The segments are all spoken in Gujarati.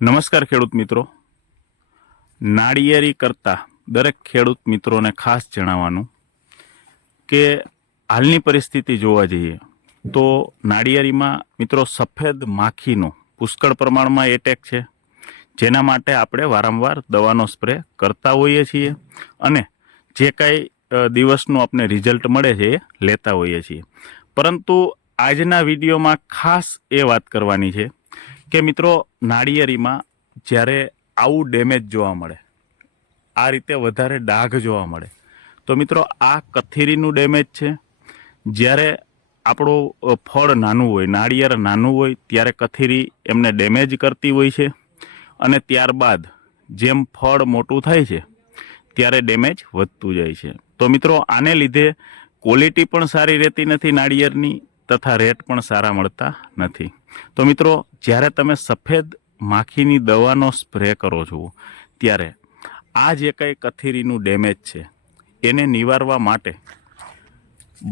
નમસ્કાર ખેડૂત મિત્રો. નાળિયેરી કરતા દરેક ખેડૂત મિત્રોને ખાસ જણાવવાનું કે હાલની પરિસ્થિતિ જોવા જઈએ તો નાળિયેરીમાં મિત્રો સફેદ માખીનો પુષ્કળ પ્રમાણમાં એટેક છે. જેના માટે આપણે વારંવાર દવાનો સ્પ્રે કરતા હોઈએ છીએ અને જે કાંઈ દિવસનું આપણે રિઝલ્ટ મળે છે એ લેતા હોઈએ છીએ. પરંતુ આજના વિડીયોમાં ખાસ એ વાત કરવાની છે કે મિત્રો, નાળિયેરીમાં જ્યારે આવું ડેમેજ જોવા મળે, આ રીતે વધારે ડાઘ જોવા મળે, તો મિત્રો આ કથીરીનું ડેમેજ છે. જ્યારે આપણું ફળ નાનું હોય, નાળિયેર નાનું હોય, ત્યારે કથીરી એમને ડેમેજ કરતી હોય છે. અને ત્યારબાદ જેમ ફળ મોટું થાય છે, ત્યારે ડેમેજ વધતું જાય છે. તો મિત્રો, આને લીધે ક્વોલિટી પણ સારી રહેતી નથી નાળિયેરની. તથા રેટ પણ સારા મળતા નથી. તો મિત્રો, જ્યારે તમે સફેદ માખીની દવાનો સ્પ્રે કરો છો, ત્યારે આ જે કંઈ કથીરીનું ડેમેજ છે, એને નિવારવા માટે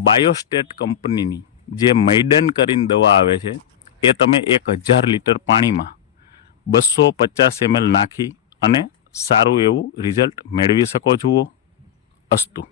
બાયોસ્ટેટ કંપનીની જે મૈડન કરીને દવા આવે છે, એ તમે એક હજાર લીટર પાણીમાં બસો પચાસ એમએલ નાખી અને સારું એવું રિઝલ્ટ મેળવી શકો છો અસ્તુ.